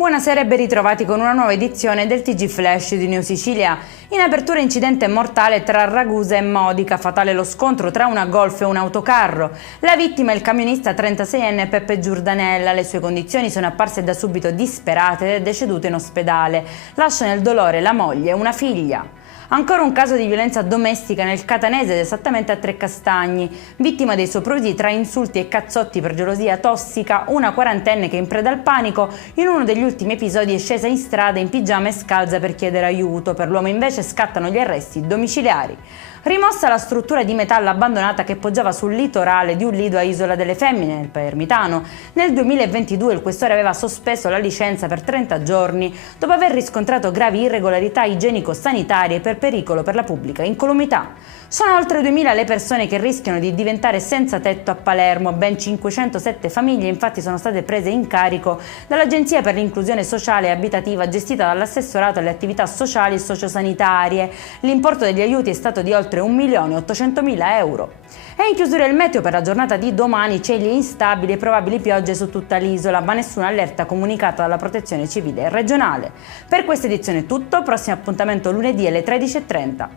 Buonasera e ben ritrovati con una nuova edizione del TG Flash di New Sicilia. In apertura incidente mortale tra Ragusa e Modica, fatale lo scontro tra una Golf e un autocarro. La vittima è il camionista 36enne Peppe Giordanella, le sue condizioni sono apparse da subito disperate ed è deceduto in ospedale. Lascia nel dolore la moglie e una figlia. Ancora un caso di violenza domestica nel Catanese ed esattamente a Trecastagni. Vittima dei soprusi tra insulti e cazzotti per gelosia tossica, una quarantenne che in preda al panico in uno degli ultimi episodi è scesa in strada in pigiama e scalza per chiedere aiuto. Per l'uomo invece scattano gli arresti domiciliari. Rimossa la struttura di metallo abbandonata che poggiava sul litorale di un lido a Isola delle Femmine, nel Palermitano, nel 2022 il questore aveva sospeso la licenza per 30 giorni dopo aver riscontrato gravi irregolarità igienico-sanitarie per pericolo per la pubblica incolumità. Sono oltre 2000 le persone che rischiano di diventare senza tetto a Palermo. Ben 507 famiglie infatti sono state prese in carico dall'Agenzia per l'inclusione sociale e abitativa gestita dall'assessorato alle attività sociali e sociosanitarie. L'importo degli aiuti è stato di oltre 1.800.000 euro. È in chiusura il meteo per la giornata di domani, cieli instabili e probabili piogge su tutta l'isola, ma nessuna allerta comunicata dalla Protezione Civile regionale. Per questa edizione è tutto, prossimo appuntamento lunedì alle 13:30.